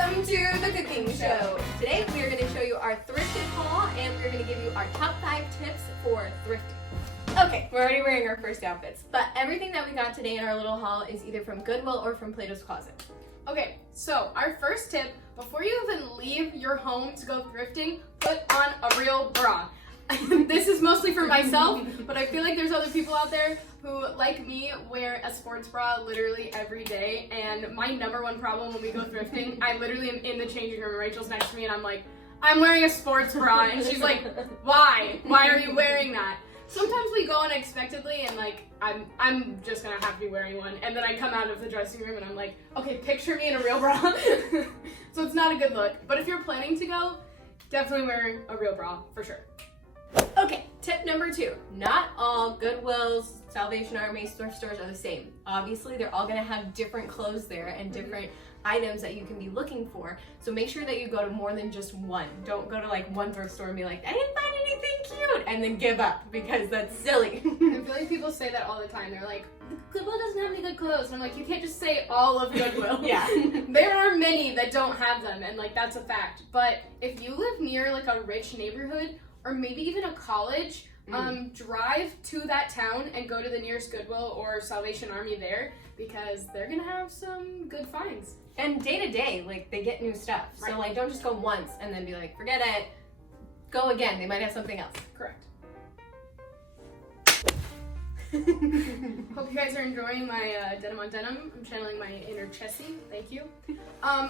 Welcome to the cooking show. Today we are going to show you our thrifted haul and we're going to give you our top 5 tips for thrifting. Okay, we're already wearing our first outfits, but everything that we got today in our little haul is either from Goodwill or from Plato's Closet. Okay, so our first tip, before you even leave your home to go thrifting, put on a real bra. This is mostly for myself, but I feel like there's other people out there who, like me, wear a sports bra literally every day, and my number one problem when we go thrifting, I literally am in the changing room, Rachel's next to me, and I'm like, I'm wearing a sports bra, and she's like, why? Why are you wearing that? Sometimes we go unexpectedly, and like, I'm just gonna have to be wearing one, and then I come out of the dressing room, and I'm like, okay, picture me in a real bra. So it's not a good look, but if you're planning to go, definitely wear a real bra, for sure. Okay, tip number 2. Not all Goodwills, Salvation Army, thrift stores are the same. Obviously, they're all gonna have different clothes there and different items that you can be looking for. So make sure that you go to more than just one. Don't go to like one thrift store and be like, I didn't find anything cute, and then give up, because that's silly. I feel like people say that all the time. They're like, Goodwill doesn't have any good clothes. And I'm like, you can't just say all of Goodwill. Yeah. There are many that don't have them, and like, that's a fact. But if you live near like a rich neighborhood, or maybe even a college, drive to that town and go to the nearest Goodwill or Salvation Army there, because they're gonna have some good finds. And day to day, like, they get new stuff. Right. So like, don't just go once and then be like, forget it. Go again. They might have something else. Correct. Hope you guys are enjoying my denim on denim. I'm channeling my inner Chessie. Thank you.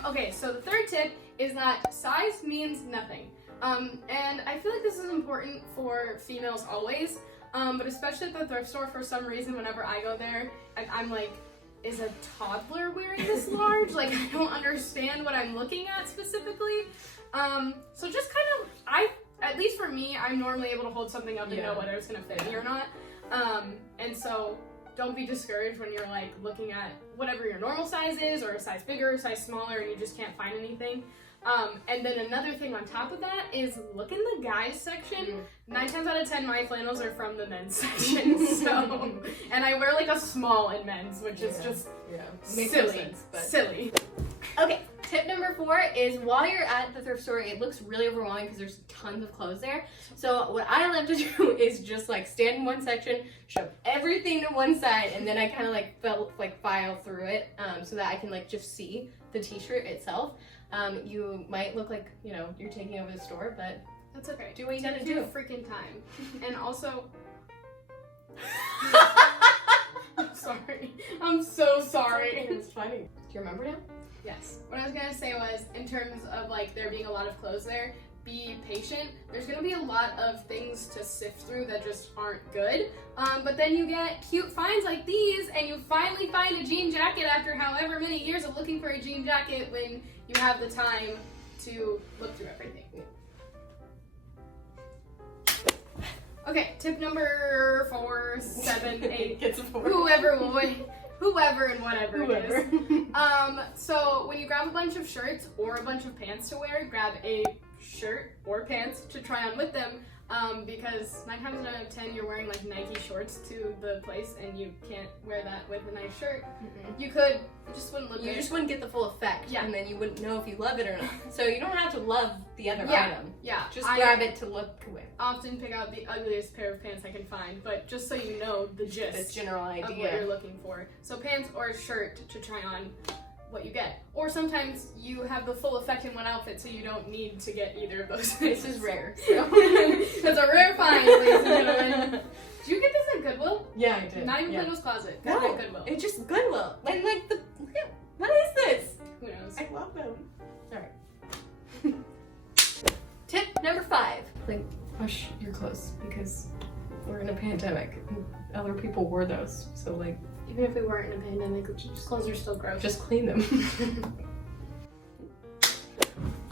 Okay, so the third tip is that size means nothing. And I feel like this is important for females always, but especially at the thrift store. For some reason, whenever I go there, I'm like, is a toddler wearing this large? Like, I don't understand what I'm looking at specifically. So just kind of, at least for me, I'm normally able to hold something up and know whether it's gonna fit me or not. And so don't be discouraged when you're like looking at whatever your normal size is, or a size bigger, a size smaller, and you just can't find anything. And then another thing on top of that is look in the guys section. 9 times out of 10, my flannels are from the men's section. So, and I wear like a small in men's, which is just silly. Okay, tip number 4 is while you're at the thrift store, it looks really overwhelming because there's tons of clothes there. So what I love to do is just like stand in one section, shove everything to one side, and then I kind of like file through it so that I can like just see the t-shirt itself. You might look like, you know, you're taking over the store, but that's okay. Do what you gotta do. Take your freaking time. And also, I'm sorry. I'm so sorry. It's funny. Do you remember now? Yes. What I was gonna say was, in terms of like there being a lot of clothes there, be patient. There's gonna be a lot of things to sift through that just aren't good. But then you get cute finds like these, and you finally find a jean jacket after however many years of looking for a jean jacket when you have the time to look through everything. Okay, tip number 4, 7, 8. Gets a 4. Whoever and whatever it is. So when you grab a bunch of shirts or a bunch of pants to wear, grab a shirt or pants to try on with them, because 9 times out of 10 you're wearing like Nike shorts to the place, and you can't wear that with a nice shirt. You could, it just wouldn't look good. You just wouldn't get the full effect, Yeah. and then you wouldn't know if you love it or not. So you don't have to love the other item. Yeah. Just grab it to look with. Often pick out the ugliest pair of pants I can find, but just so you know the gist, the general idea of what you're looking for. So pants or a shirt to try on what you get. Or sometimes you have the full effect in one outfit, so you don't need to get either of those. This is rare. So. It's a rare find, ladies and gentlemen. Did you get this at Goodwill? Yeah, I did. Not even Plato's Closet. No, at Goodwill. it's just Goodwill. And like what is this? Who knows? I love them. Alright. Tip number 5. Like, wash your clothes, because we're in a pandemic. Other people wore those, so like, even if we weren't in a pandemic, clothes are still gross. just clean them.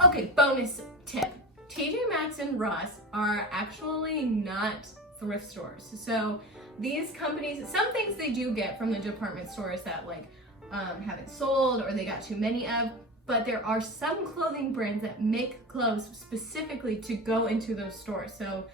Okay, bonus tip. TJMaxx and Ross are actually not thrift stores. So these companies, some things they do get from the department stores that like haven't sold or they got too many of, but there are some clothing brands that make clothes specifically to go into those stores. So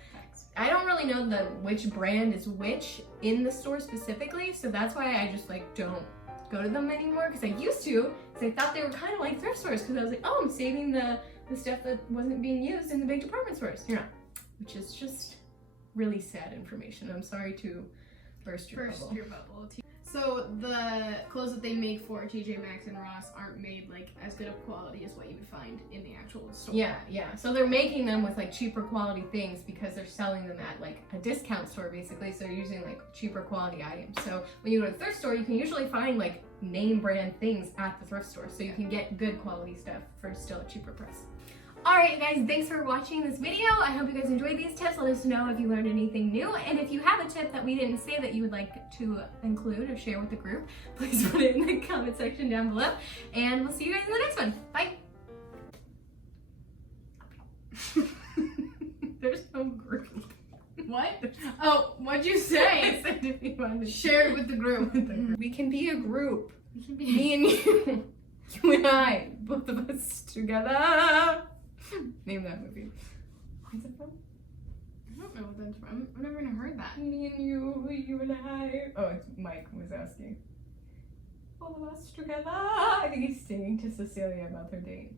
I don't really know which brand is which in the store specifically, so that's why I just like don't go to them anymore because I used to, because I thought they were kind of like thrift stores, because I was like, oh, I'm saving the stuff that wasn't being used in the big department stores. You're not, which is just really sad information. I'm sorry to burst your bubble. So the clothes that they make for TJMaxx and Ross aren't made like as good of quality as what you would find in the actual store. Yeah. So they're making them with like cheaper quality things because they're selling them at like a discount store basically. So they're using like cheaper quality items. So when you go to the thrift store, you can usually find like name brand things at the thrift store. So you can get good quality stuff for still a cheaper price. Alright guys, thanks for watching this video. I hope you guys enjoyed these tips. Let us know if you learned anything new. And if you have a tip that we didn't say that you would like to include or share with the group, please put it in the comment section down below. And we'll see you guys in the next one. Bye! There's no group. What? Oh, what'd you say? I said if you wanted to share it with the group. We can be a group. We can be Me and you. You and I. Both of us together. Name that movie. What's it from? I don't know what that's from. I've never even heard that. Me and you and I. Oh, it's Mike was asking. All of us together. I think he's singing to Cecilia about their date.